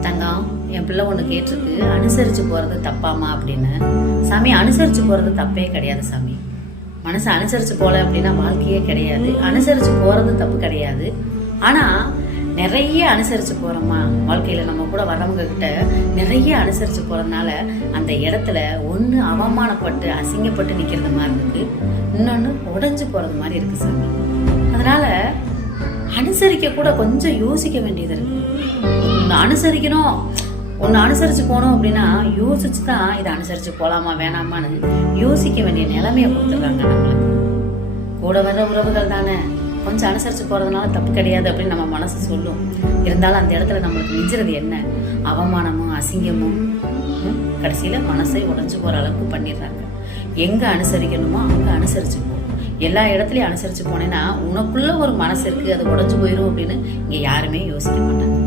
தங்கம் என் பிள்ளை ஒன்று கேட்டிருக்கு. அனுசரித்து போகிறது தப்பாமா அப்படின்னு. சாமி அனுசரித்து போகிறது தப்பே கிடையாது சாமி. மனசை அனுசரித்து போகல அப்படின்னா வாழ்க்கையே கிடையாது. அனுசரித்து போகிறது தப்பு கிடையாது. ஆனால் நிறைய அனுசரித்து போகிறோமா வாழ்க்கையில் நம்ம கூட வர்றவங்க கிட்ட நிறைய அனுசரித்து போகிறதுனால அந்த இடத்துல ஒன்று அவமானப்பட்டு அசிங்கப்பட்டு நிற்கிறது மாதிரி இருக்கு. இன்னொன்று உடஞ்சு போகிறது மாதிரி இருக்கு சாமி. அதனால் அனுசரிக்க கூட கொஞ்சம் யோசிக்க வேண்டியது இருக்கு. அனுசரிக்கணும் ஒன்று அனுசரித்து போனோம் அப்படின்னா யோசிச்சு தான் இதை அனுசரித்து போகலாமா வேணாமான்னு யோசிக்க வேண்டிய நிலைமையை கொடுத்துருக்காங்க நம்மளுக்கு. கூட வர்ற உறவுகள் தானே. கொஞ்சம் அனுசரித்து போகிறதுனால தப்பு கிடையாது அப்படின்னு நம்ம மனசு சொல்லும். இருந்தாலும் அந்த இடத்துல நம்மளுக்கு மிஞ்சுறது என்ன? அவமானமும் அசிங்கமும் கடைசியில் மனசை உடைஞ்சு போகிற அளவுக்கு பண்ணிடுறாங்க. எங்கே அனுசரிக்கணுமோ அங்கே அனுசரித்து போகும் எல்லா இடத்துலையும் அனுசரித்து போனேன்னா உனக்குள்ளே ஒரு மனசு இருக்குது அது உடஞ்சி போயிடும் அப்படின்னு இங்கே யாருமே யோசிக்க மாட்டாங்க.